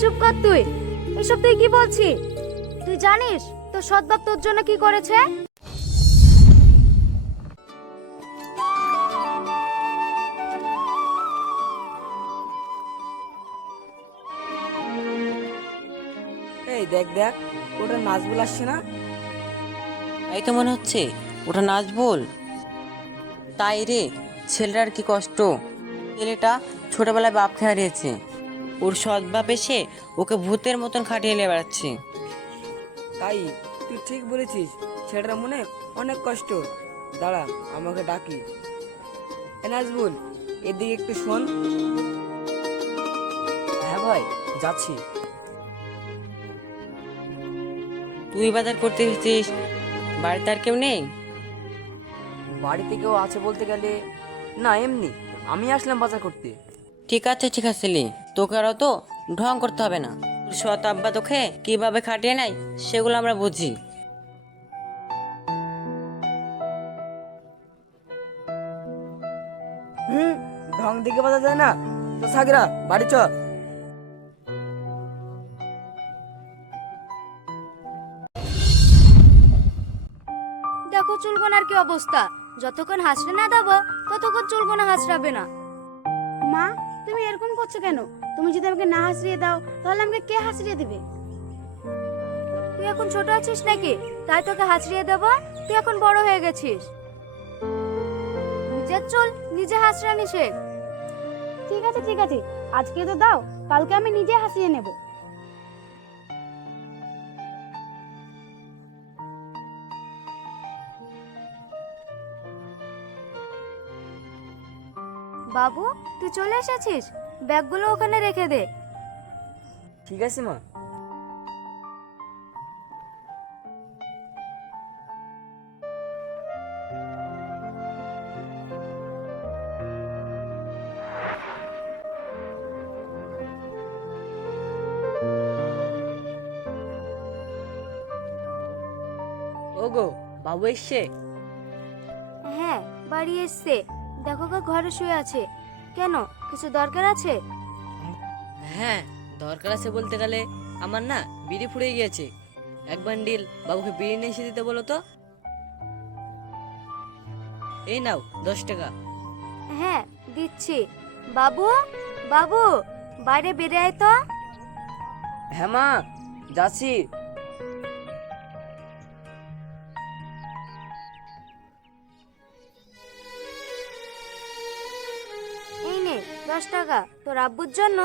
চুপ কর তুই। এসব তুই কি বলছিস? তুই জানিস তোর সৎ বাপ তোর জন্য কি করেছে? এই দেখ দেখ, ওটা নাজবুল আসছে না? তাই তো মনে হচ্ছে ওটা নাজবুল। তাই রে, ছেলেটার কি কষ্ট। ছেলেটা ছোটবেলায় বাপকে হারিয়েছে, ওর সৎ বাপ এসে ওকে ভূতের মতন খাটিয়ে নিয়ে বেড়াচ্ছে। তাই তুই ঠিক বলেছিস, ছেলেটার মনে অনেক কষ্ট। দাঁড়া, আমাকে ডাকি। এ নাজবুল, এদিকে একটু শোন। হ্যাঁ ভাই, যাচ্ছি। তুই বাজার করতে এসেছিস, বাড়িতে আর কেউ নেই? বাড়িতে কেউ আছে বলতে গেলে না, এমনি আমি আসলাম বাজার করতে। ঠিক আছে ঠিক আছে লি, তোকে আরও তো ঢং করতে হবে না। তোর সৎ আব্বা তোকে কিভাবে খাটিয়ে নেয় সেগুলো আমরা বুঝি। হুম, ঢং দিকে বাজা যায় না তো। সাগরা, বাড়ি চ। দেখো চুলকোনার কি অবস্থা। যতক্ষণ হাসড়ে না দেবো ততক্ষণ চুলকোনা হাসড়াবে না। মা, তুমি এরকম করছো কেন? তুমি যদি আমাকে না হাসড়িয়ে দাও তাহলে আমাকে কে হাসড়িয়ে দেবে? তুই এখন ছোট আছিস নাকি তাই তোকে হাসড়িয়ে দেবো? তুই এখন বড় হয়ে গেছিস। নিজের চুল নিজে হাসড়ানি শেখ। ঠিক আছে ঠিক আছে, আজকে তো দাও, কালকে আমি নিজে হাসিয়ে নেব। বাবু, তুই চলে এসেছিস? ব্যাগগুলো ওখানে রেখে দে। ঠিক আছে মা। ওগো, বাবু এসছে? হ্যাঁ, বাড়ি এসছে। দেখো গো, ঘরে শুয়ে আছে। কেন, কিছু দরকার আছে? হ্যাঁ, দরকার আছে বলতে গেলে আমার না বিড়ি ফুরিয়ে গিয়েছে। এক বান্ডিল বাবুকে বিড়ি নিয়ে এসে দিতে বলো তো। এই নাও 10 টাকা। হ্যাঁ, দিচ্ছি। বাবু, বাবু, বাইরে বেরিয়ে আয় তো। হ্যাঁ মা, যাচ্ছি। এই নে 10 টাকা, তোর আব্বুর জন্য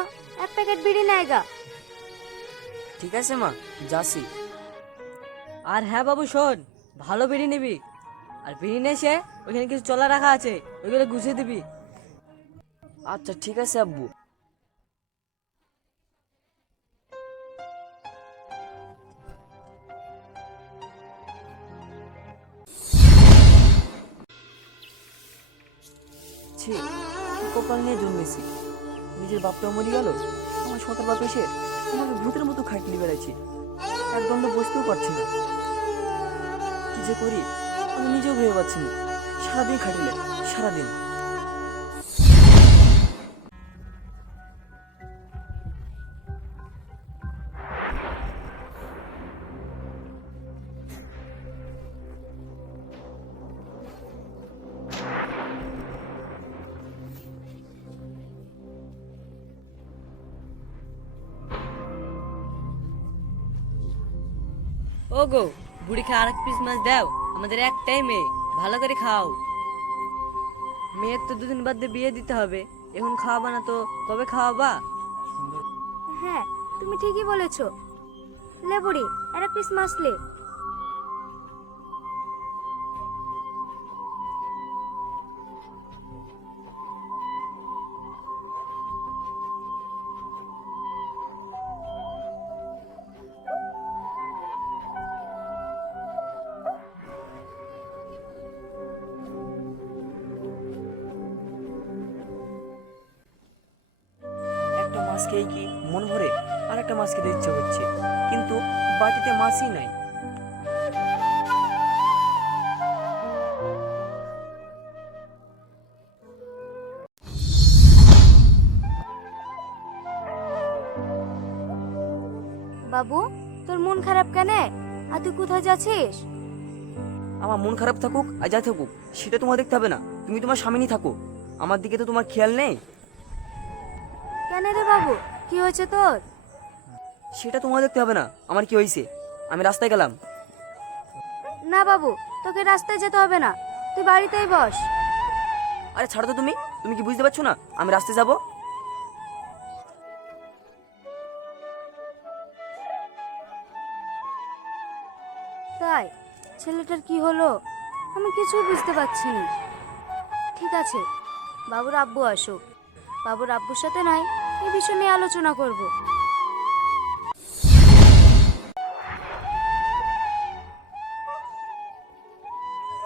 এক প্যাকেট বিড়ি নেয় গা। ঠিক আছে মা, যাচ্ছি। আর হ্যাঁ বাবু শোন, ভালো বিড়ি নিবি। আর বিড়ি নিয়ে এসে ওইখানে কিছু চলা রাখা আছে, ওইগুলো গুছিয়ে দিবি। আচ্ছা ঠিক আছে আব্বু। ছি, কি কপাল নিয়ে জন্মেছি। নিজের বাপটা মরে গেল, আমার সতের বাপ এসে আমাকে ভূতের মতো খাইয়ে বেড়াইছে। একদম তো বসতেও পারছি না। কি যে করি আমি নিজেও ভেবে পাচ্ছি না। সারাদিন খাটিলে, সারাদিন। ও গো, বুড়িকে আর এক পিস মাছ দাও, আমাদের একটাই মেয়ে, ভালো করে খাও। মেয়ের তো 2 দিন বাদ দিয়ে বিয়ে দিতে হবে, এখন খাওয়াবা না তো কবে খাওয়াবা? হ্যাঁ, তুমি ঠিকই বলেছো। লে বুড়ি, আর এক পিস মাছ লে। একটা মাছ খেয়ে কি মন ভরে? আর একটা মাছ খেতে ইচ্ছে হচ্ছে, কিন্তু বাটিতে মাছই নাই। বাবু, তোর মন খারাপ কেন? আর তুই কোথায় যাচ্ছিস? আমার মন খারাপ থাকুক আর যাই থাকুক সেটা তোমার দেখতে হবে না, তুমি তোমার স্বামী নিয়ে থাকো। আমার দিকে তো তোমার খেয়াল নেই। কেন রে বাবু, কি হয়েছে তোর? সেটা তোমার দেখতে হবে না আমার কি হয়েছে। আমি রাস্তায় গেলাম। না বাবু, তোকে রাস্তায় যেতে হবে না, তুই বাড়িতেই বস। আরে ছাড়ো তো, তুমি তুমি কি বুঝতে পারছো না আমি রাস্তায় যাব? তাই ছেলেটার কি হলো আমি কিছু বুঝতে পারছি না। ঠিক আছে, বাবুর আব্বু আসুক, বাবুর আব্বুর সাথে নয় এই বিষয় নিয়ে আলোচনা করব।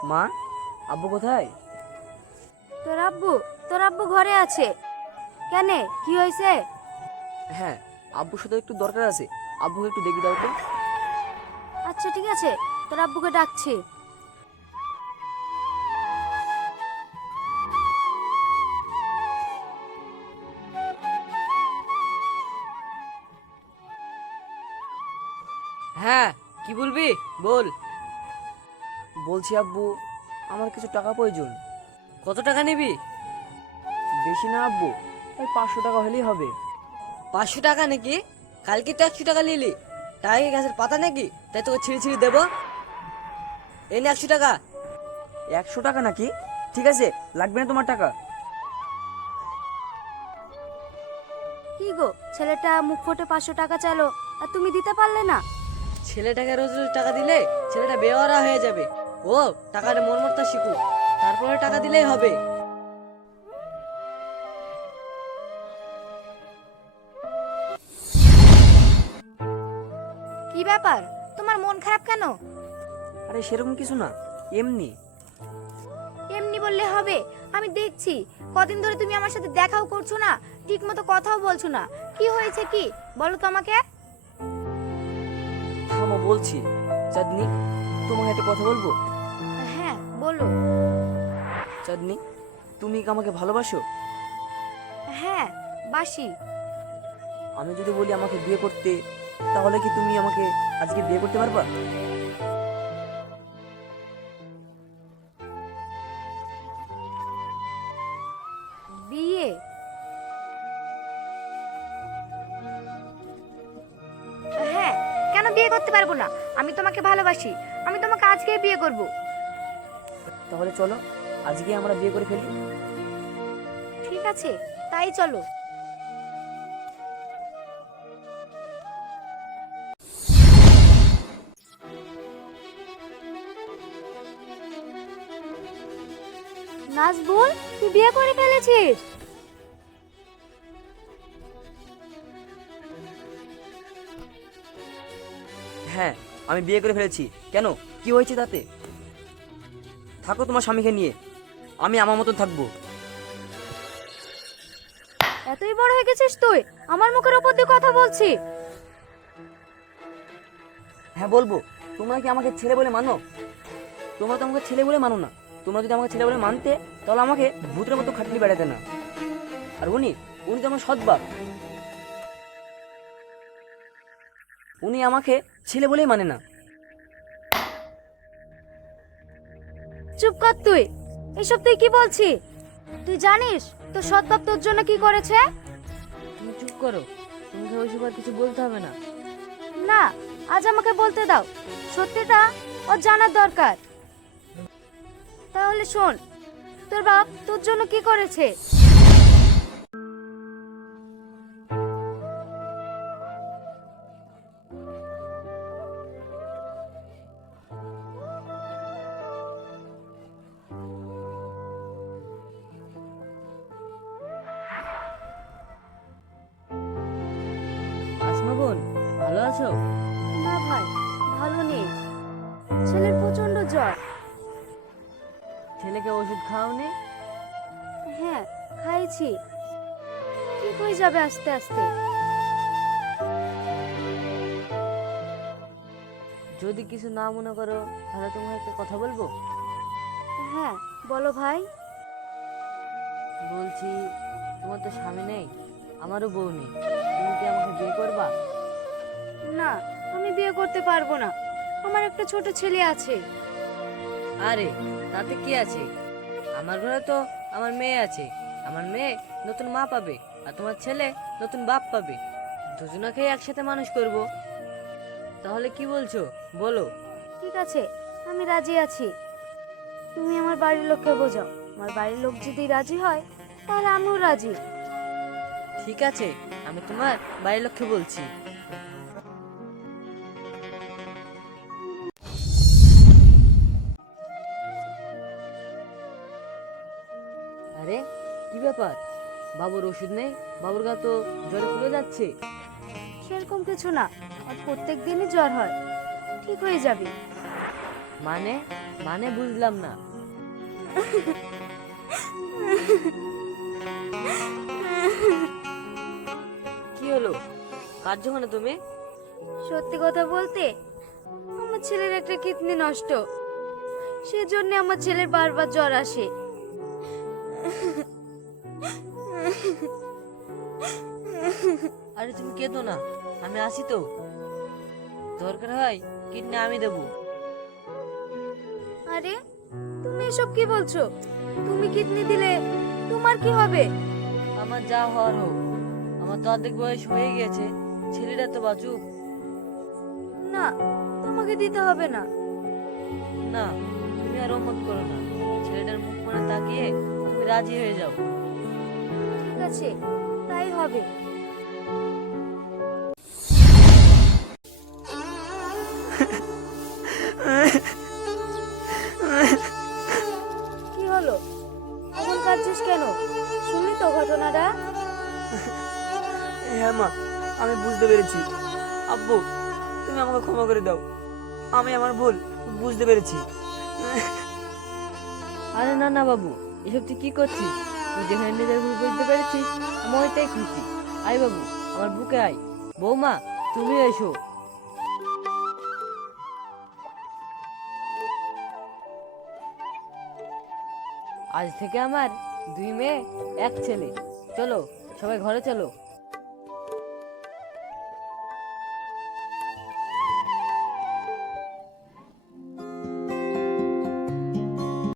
মা, আব্বু কোথায়? তোর আব্বু ঘরে আছে। কেন, কি হয়েছে? হ্যাঁ, আব্বুর সাথে একটু দরকার আছে, আব্বুকে একটু দেখে দাও তো। আচ্ছা ঠিক আছে, তোর আব্বুকে ডাকছি। হ্যাঁ, কি বলবি বল। বলছি আব্বু, আমার কিছু টাকা প্রয়োজন। কত টাকা নিবি? বেশি না আব্বু, ওই 500 টাকা হলেই হবে। 500 টাকা নাকি? কালকে তো 100 টাকা নিলি। টাকা কি গাছের পাতা নাকি তাই তোকে ছিঁড়ে ছিঁড়ে দেবো? এই নে 100 টাকা। 100 টাকা নাকি? ঠিক আছে, লাগবে না তোমার টাকা। কি গো, ছেলেটা মুখ ফুটে 500 টাকা চাইলো আর তুমি দিতে পারলে না? ছেলেটাকে রোজ রোজ টাকা দিলে ছেলেটা বেওয়ারা হয়ে যাবে। ও টাকাটা মরমরটা শিখুক, তারপরে টাকা দিলেই হবে। কি ব্যাপার, তোমার মন খারাপ কেন? আরে সেরকম কিছু না, এমনি। এমনি বললে হবে? আমি দেখছি কদিন ধরে তুমি আমার সাথে দেখাও করছো না, ঠিক মতো কথাও বলছো না। কি হয়েছে, কি বলো তো আমাকে। থামো বলছি। চাঁদনি, তোমাকে একটা কথা বলবো। হ্যাঁ বলো। চাঁদনি, তুমি কি আমাকে ভালোবাসো? হ্যাঁ বাসি। আমি যদি বলি আমাকে বিয়ে করতে, তাহলে কি তুমি আমাকে আজকে বিয়ে করতে পারবা? বিয়ে? হ্যাঁ, কেন বিয়ে করতে পারবো না? আমি তোমাকে ভালোবাসি, আমি তোমাকে আজকেই বিয়ে করব। তাহলে চলো আজকে আমরা বিয়ে করে ফেলি। ঠিক আছে, তাই চলো। নাজবুল, তুই বিয়ে করে ফেলেছিস? হ্যাঁ, আমি বিয়ে করে ফেলেছি। কেন, কি হয়েছে তাতে? থাকো তোমার স্বামীকে নিয়ে, আমি আমার মতন থাকবো। এতই বড় হয়ে গেছিস তুই, আমার মুখের উপর দিয়ে কথা বলছি? হ্যাঁ বলবো। তোমরা কি আমাকে ছেলে বলে মানো? তোমরা তো আমাকে ছেলে বলে মানো না। তোমরা যদি আমাকে ছেলে বলে মানতে, তাহলে আমাকে ভূতের মতো খাটলি বেড়াতে না। আর উনি উনি তো আমার সৎ বাপ। উনি আমাকে ছেলে বলেই মানে না। চুপ কর তুই, এসব তুই কি বলছিস? তুই জানিস তোর সৎ বাপ তোর জন্য কি করেছে? তুমি চুপ করো, তোমাকে ওইসব আর কিছু বলতে হবে না। না, আজ আমাকে বলতে দাও, সত্যিটা ওর জানার দরকার। তাহলে শোন, তোর বাপ তোর জন্য কি করেছে। আসমা বোন, ভালো আছো? না ভাই, ভালো নেই, ছেলের প্রচন্ড জ্বর। ছেলেকে ওষুধ খাওনি? হ্যাঁ খাইছি, ঠিক হয়ে যাবে আস্তে আস্তে। যদি কিছু না মনে করো তাহলে তোমাকে একটা কথা বলবো। হ্যাঁ বলো ভাই। বলছি, তোমার তো স্বামী নেই, আমারও বউ নেই, তুমি কি আমাকে বিয়ে করবা? না, আমি বিয়ে করতে পারবো না। আমার একটা ছোট ছেলে আছে। আরে তাতে কি আছে, আমার ঘরে তো আমার মেয়ে আছে। আমার মেয়ে নতুন মা পাবে, আর তোমার ছেলে নতুন বাপ পাবে। দুজনাকেই একসাথে মানুষ করব। তাহলে কি বলছো বলো? ঠিক আছে, আমি রাজি আছি। তুমি আমার বাড়ির লোককে বোঝাও। আমার বাড়ির লোক যদি রাজি হয় তাহলে আমিও রাজি। ঠিক আছে, আমি তোমার বাড়ির লোককে বলছি। আরে কি ব্যাপার, বাবুর ওষুধ নেই? বাবুর গা তো জ্বরে ফুলে যাচ্ছে। সেরকম কিছু না, আর প্রত্যেক দিনই জ্বর হয়, ঠিক হয়ে যাবে। মানে মানে বুঝলাম না। কি হলো, কাঁদছো কেন তুমি? সত্যি কথা বলতে, আমার ছেলের একটা কিডনি নষ্ট, সেজন্য আমার ছেলের বারবার জ্বর আসে। আরে তুমি কেঁদো না, আমি আসি তো। দরকার হয় কিডনি আমি দেবো। আরে তুমি এসব কি বলছো? তুমি কিডনি দিলে তোমার কি হবে? আমার যা হওয়ার হোক, আমার তো অর্ধেক বয়স হয়ে গেছে, ছেলেটা তো বাঁচুক। না, তোমাকে দিতে হবে না। না, তুমি আর অমত করো না। ছেলেটার মুখ মানে তাকিয়ে তুমি রাজি হয়ে যাও। ঠিক আছে, তাই হবে। কি হলো, এখন কাঁদছিস কেন? শুনলি তো ঘটনাটা? হ্যাঁ মা, আমি বুঝতে পেরেছি। আব্বু, তুমি আমাকে ক্ষমা করে দাও। আমি আমার ভুল বুঝতে পেরেছি। আরে না না বাবু, এসব তুই কি করছিস? তুই যেখানে নিজের ভুল বুঝতে পেরেছিস, আমি ওইটাই খুশি। আয় বাবু, আমার বুকে আয়। বৌমা, তুমি এসো। আজ থেকে আমার 2 মেয়ে 1 ছেলে। চলো সবাই ঘরে চলো।